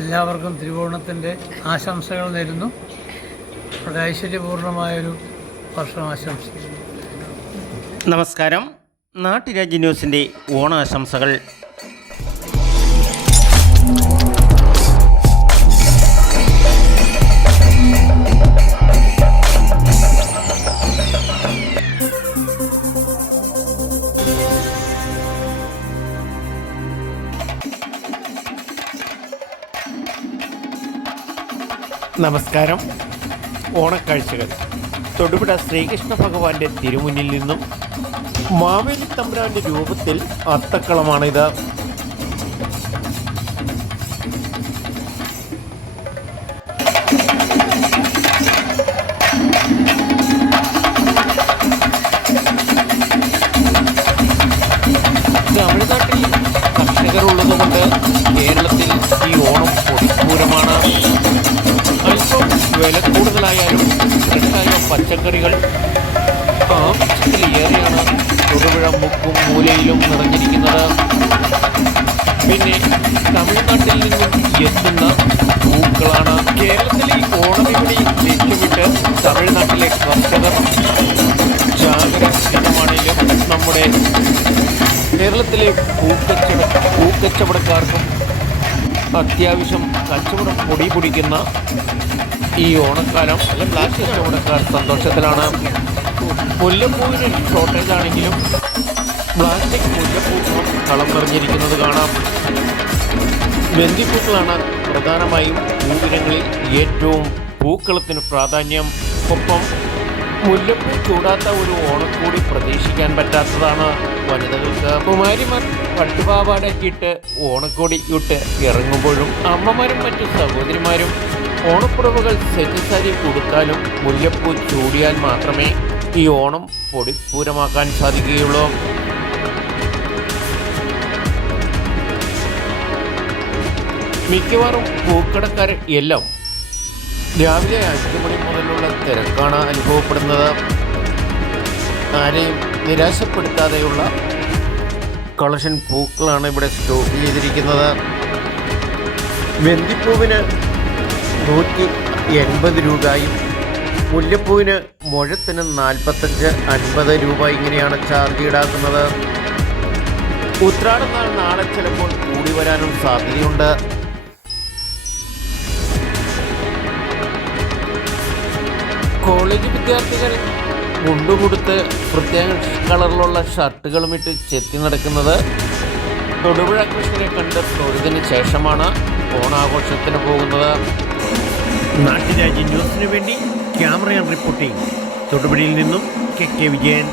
എല്ലാവർക്കും തിരുവോണത്തിൻ്റെ ആശംസകൾ നേരുന്നു. വളരെ ഐശ്വര്യപൂർണമായൊരു വർഷം ആശംസിക്കുന്നു. നമസ്കാരം. നാട്ടുരാജ്യ ന്യൂസിൻ്റെ ഓണാശംസകൾ. നമസ്കാരം. ഓണക്കാഴ്ചകൾ. തൊടുപുഴ ശ്രീകൃഷ്ണ ഭഗവാന്റെ തിരുമുന്നിൽ നിന്നും മാവേലി തമ്പുരാന്റെ രൂപത്തിൽ അത്തക്കളമാണിത്. തമിഴ്നാട്ടിൽ കർഷകർ ഉള്ളതുകൊണ്ട് കേരളത്തിൽ ഈ ഓണം പൊടിപ്പൂരമാണ്. അല്പം വില കൂടുതലായാലും ഫ്രഷായ പച്ചക്കറികൾ ആവശ്യത്തിലേറെയാണ് തൊടുപുഴ മുക്കും മൂലയിലും നിറഞ്ഞിരിക്കുന്നത്. പിന്നെ തമിഴ്നാട്ടിൽ നിന്നും എത്തുന്ന പൂക്കളാണ്. കേരളത്തിലെ ഓണവിപണി ലക്ഷ്യമിട്ട് തമിഴ്നാട്ടിലെ കർഷകർ ജാഗരമാണെങ്കിലും നമ്മുടെ കേരളത്തിലെ പൂക്കച്ചവടക്കാർക്കും അത്യാവശ്യം കച്ചവടം പൊടിപിടിക്കുന്ന ഈ ഓണക്കാലം പ്ലാസ്റ്റിക് കച്ചവടക്കാർ സന്തോഷത്തിലാണ്. മുല്ലപ്പൂവിന് ഷോർട്ടേജ് ആണെങ്കിലും പ്ലാസ്റ്റിക് മുല്ലപ്പൂക്കളും കളം നിറഞ്ഞിരിക്കുന്നത് കാണാം. ബന്ദിപ്പൂക്കളാണ് പ്രധാനമായും പൂവിനങ്ങളിൽ ഏറ്റവും പൂക്കളത്തിന് പ്രാധാന്യം. ഒപ്പം മുല്ലപ്പൂ ചൂടാത്ത ഒരു ഓണം കൂടി പ്രതീക്ഷിക്കാൻ പറ്റാത്തതാണ് വനിതകൾക്ക്. കുമാരിമാർ പട്ടുപാവാടക്കിട്ട് ഓണക്കോടി ഇട്ട് ഇറങ്ങുമ്പോഴും അമ്മമാരും മറ്റു സഹോദരിമാരും ഓണപ്പുറവുകൾ സെറ്റ് സാരി കൊടുത്താലും മുല്ലപ്പൂ ചൂടിയാൽ മാത്രമേ ഈ ഓണം പൊടിപ്പൂരമാക്കാൻ സാധിക്കുകയുള്ളൂ. മിക്കവാറും പൂക്കടക്കാർ എല്ലാം രാവിലെ 5 മണി മുതലുള്ള തിരക്കാണ് അനുഭവപ്പെടുന്നത്. ആരെയും നിരാശപ്പെടുത്താതെയുള്ള കളക്ഷൻ പൂക്കളാണ് ഇവിടെ സ്റ്റോക്ക് ചെയ്തിരിക്കുന്നത്. ബന്ദിപ്പൂവിന് 180 രൂപയും മുല്ലപ്പൂവിന് മുഴത്തിന് 45-50 രൂപ ഇങ്ങനെയാണ് ചാർജ് ഈടാക്കുന്നത്. ഉത്രാടനാൾ നാളെ ചിലപ്പോൾ കൂടി വരാനും സാധ്യതയുണ്ട്. കോളേജ് വിദ്യാർത്ഥികൾ മുണ്ടുകൊടുത്ത് പ്രത്യേക കളറിലുള്ള ഷർട്ടുകളും ഇട്ട് ചെത്തി നടക്കുന്നത് തൊടുപുഴ കൃഷ്ണനെ കണ്ട് തൊഴുതിന് ശേഷമാണ് ഓണാഘോഷത്തിന് പോകുന്നത്. നാട്ടുരാജ്യ ന്യൂസിനു വേണ്ടി ക്യാമറ റിപ്പോർട്ടിംഗ് തൊടുപുഴയിൽ നിന്നും കെ വിജയൻ.